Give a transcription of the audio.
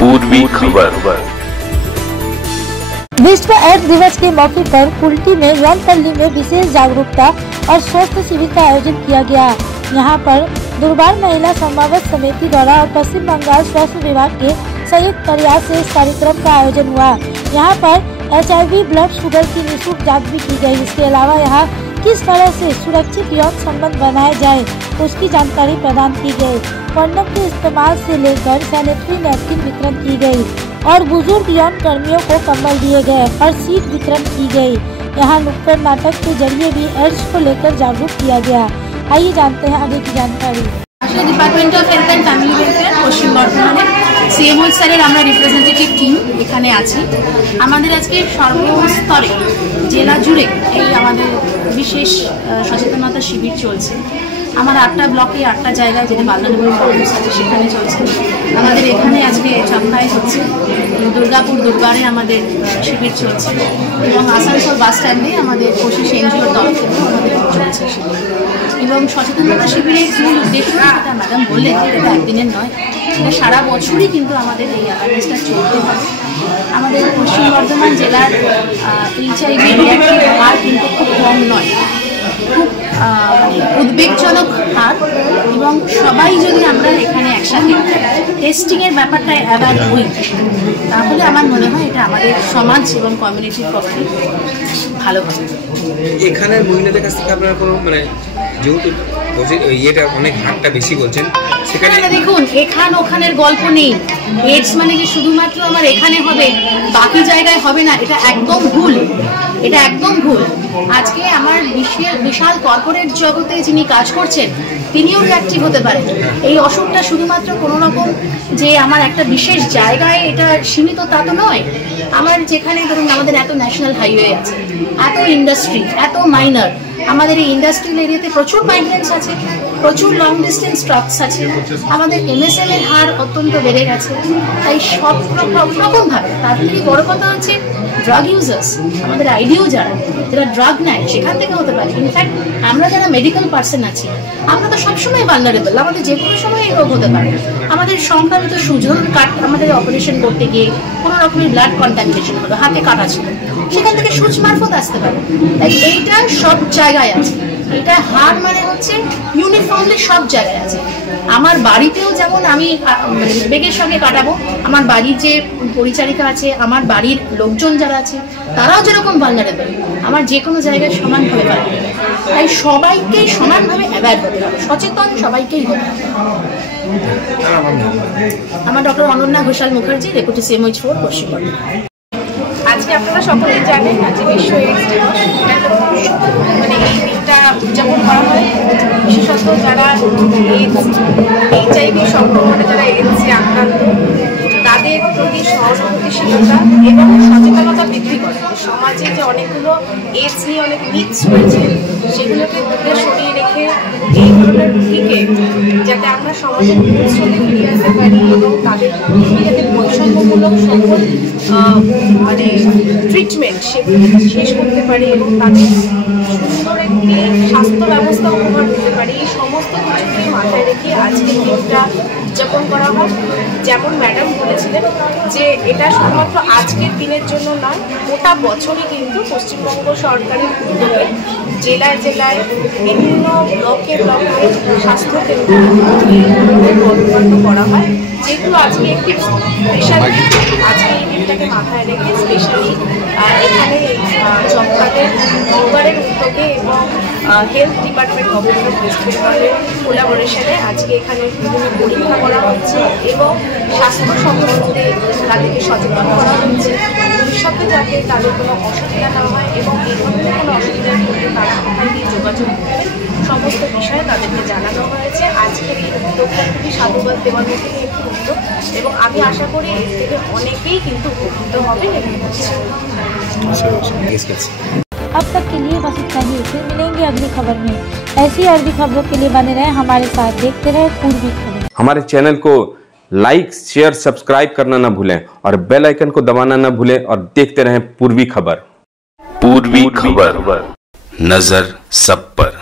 पूर्वी खबर। विश्व एड्स दिवस के मौके पर कुल्टी में यौनपल्ली में विशेष जागरूकता और स्वास्थ्य शिविर का आयोजन किया गया। यहाँ पर दुर्बार महिला समावेश समिति द्वारा और पश्चिम बंगाल स्वास्थ्य विभाग के संयुक्त प्रयास से इस कार्यक्रम का आयोजन हुआ। यहाँ पर HIV ब्लड शुगर की निःशुल्क जांच भी की गई। इसके अलावा यहाँ किस तरह से सुरक्षित यौन संबंध बनाए जाए उसकी जानकारी प्रदान की गई। कंडोम के इस्तेमाल से लेकर सैनिटरी नैपकिन वितरण की गई और बुजुर्ग यौन कर्मियों को कंबल दिए गए और सीट वितरण की गई। यहाँ नुक्कड़ नाटक के जरिए भी एड्स को लेकर जागरूक किया गया। आइए जानते हैं आगे की जानकारी। Department of health and family welfare पश्चिम बर्धमाने सीएमओ স্যারের আমরা রিপ্রেজেন্টেটিভ টিম এখানে আছি। আমাদের আজকে সর্বস্তরে জেলা জুড়ে এই আমাদের বিশেষ সচেতনতা শিবির চলছে। আমার 8টা ব্লকে 8টা জায়গায় যেটা বাল্যবিবাহ প্রবলেমস আছে সেখানে চলছে। আমাদের এখানে আজকে সপ্তাহে হচ্ছে দুর্গাপুর দুর্বারে আমাদের শিবির চলছে এবং আসানসোল বাস স্ট্যান্ডে আমাদের কোশিশ এনজিওর তরফ থেকে আমাদের চলছে শিবির। এবং সচেতনতা শিবিরের মূল উদ্দেশ্য যেটা ম্যাডাম বললেন এটা একদিনের নয়, এটা সারা বছরই কিন্তু আমাদের এই অ্যাওয়ারনেসটা চলতে হবে। আমাদের পশ্চিম বর্ধমান জেলার HIV রিঅ্যাক্টিভ হার কিন্তু খুব কম নয়, খুব উদ্বেগজনক হার। এবং সবাই যদি আমরা এখানে একসাথে টেস্টিংয়ের ব্যাপারটা অ্যাওয়ার হই তাহলে আমার মনে হয় এটা আমাদের সমাজ এবং কমিউনিটির পক্ষে ভালো হবে। এখানে মহিলাদের কাছ থেকে আপনারা কোনো যেহেতু ইয়েটা অনেক হারটা বেশি বলছেন সেখানে দেখুন এখান ওখানের গল্প নেই। এডস মানে যে শুধুমাত্র আমার এখানে হবে বাকি জায়গায় হবে না, এটা একদম ভুল, এটা একদম ভুল। আজকে আমার বিশাল কর্পোরেট জগতে যিনি কাজ করছেন তিনিও রিঅ্যাক্টিভ হতে পারেন। এই অসুখটা শুধুমাত্র কোনো রকম যে আমার একটা বিশেষ জায়গায় এটা সীমিত তা তো নয়। আমার যেখানে ধরুন আমাদের এত ন্যাশনাল হাইওয়ে আছে, এত ইন্ডাস্ট্রি, এত মাইনার, আমাদের এই ইন্ডাস্ট্রিয়াল এরিয়াতে প্রচুর মাইগ্রেন্টস আছে, প্রচুর লং ডিস্টেন্স ট্রাকস আছে, আমাদের MSM এর হার অত্যন্ত বেড়ে গেছে। তাই সব রকমভাবে তার থেকে বড় কথা হচ্ছে ড্রাগ ইউজার্স, আমাদের আইডিও যারা ড্রাগ নেয় সেখান থেকে হতে পারে। ইনফ্যাক্ট আমরা যারা মেডিকেল পার্সন আছি আমরা তো সবসময় ভালনারেবল, আমাদের যে কোনো সময় এই রোগ হতে পারে। আমাদের সংক্রামিত সুযোগ আমাদের অপারেশন করতে গিয়ে কোনো রকমের ব্লাড কন্টামিনেশন হলো, হাতে কাটা ছিল, সেখান থেকে সূচ মারফত আসতে পারে। তাই এইটা সব জায়গায় আছে, এটা হার মানে হচ্ছে ইউনিফর্মলি সব জায়গায় আছে। আমার বাড়িতেও যেমন আমি বেগের সঙ্গে কাটাবো, আমার বাড়ির যে পরিচারিকা আছে, আমার বাড়ির লোকজন যারা আছে তারাও যেরকম ভালনারেবল, আমার যে কোনো জায়গায় সমানভাবে পাবে। তাই সবাইকেই সমানভাবে অ্যাওয়্যার হতে হবে, সচেতন সবাইকেই হতে হবে। আমার doctor Ananya Ghoshal Mukherjee, deputy CMO4 পশ্চিম বর্ধমান। আজকে আপনারা সকলেই জানেন আজকে বিশ্ব এইডস দিবস। এই দিনটা উদযাপন করা হয় বিশেষত যারা HIV সংক্রমণে যারা এইডসে আক্রান্ত তাদের প্রতি সহানুভূতিশীলতা এবং সচেতনতা বৃদ্ধি করে। সমাজে যে অনেকগুলো এইডস নিয়ে অনেক মিথস রয়েছে সেগুলোকে দূরে সরিয়ে রেখে এই ধরনের রোগীকে যাতে আমরা সমাজের মূলস্রোতে ফিরিয়ে আনতে পারি এবং তাদের যাতে বৈষম্যমূলক সকল ট্রিটমেন্ট সেগুলো শেষ করতে পারি এবং তাদের সুন্দর একটি স্বাস্থ্য ব্যবস্থা উপহার দিতে পারি, এই সমস্ত কিছুকেই মাথায় রেখে আজকের দিনটা উদযাপন করা হয়। যেমন ম্যাডাম বলেছিলেন যে এটা শুধুমাত্র আজকের দিনের জন্য নয়, গোটা বছরই কিন্তু পশ্চিমবঙ্গ সরকারের উদ্যোগে জেলায় জেলায় বিভিন্ন ব্লকে ব্লকে স্বাস্থ্যকেন্দ্র কর্মকাণ্ড করা হয়, যেগুলো আজকে একটি স্পেশালি আজকে এই দিনটাকে মাথায় রেখে স্পেশালি এখানে চম্পাদের দুর্বারের উদ্যোগে এবং হেলথ ডিপার্টমেন্ট গভর্নমেন্ট ওয়েস্ট বেঙ্গলের কোলাবোরেশনে আজকে এখানে বিভিন্ন পরীক্ষা করা হচ্ছে এবং স্বাস্থ্য সম্বন্ধে তাদেরকে সচেতন করা হচ্ছে, ভবিষ্যতে যাতে তাদের কোনো অসুবিধা না হয় এবং এই ধরনের কোনো অসুবিধার ক্ষেত্রে তারা কোথায় গিয়ে যোগাযোগ করবে সমস্ত বিষয়ে তাদেরকে জানানো হয়েছে। আজকের এই উদ্যোগটা খুবই সাধুবাদ দেওয়ার মধ্যে একটি উদ্যোগ এবং আমি আশা করি এর থেকে অনেকেই কিন্তু উপকৃত হবে এবং হচ্ছে। अब तक के लिए बस इतना ही, फिर मिलेंगे अगली खबर में। ऐसी और भी खबरों के लिए बने रहे हमारे साथ, देखते रहे पूर्वी खबर। हमारे चैनल को लाइक शेयर सब्सक्राइब करना न भूलें और बेल आइकन को दबाना न भूलें और देखते रहें पूर्वी खबर। पूर्वी खबर, नजर सब पर।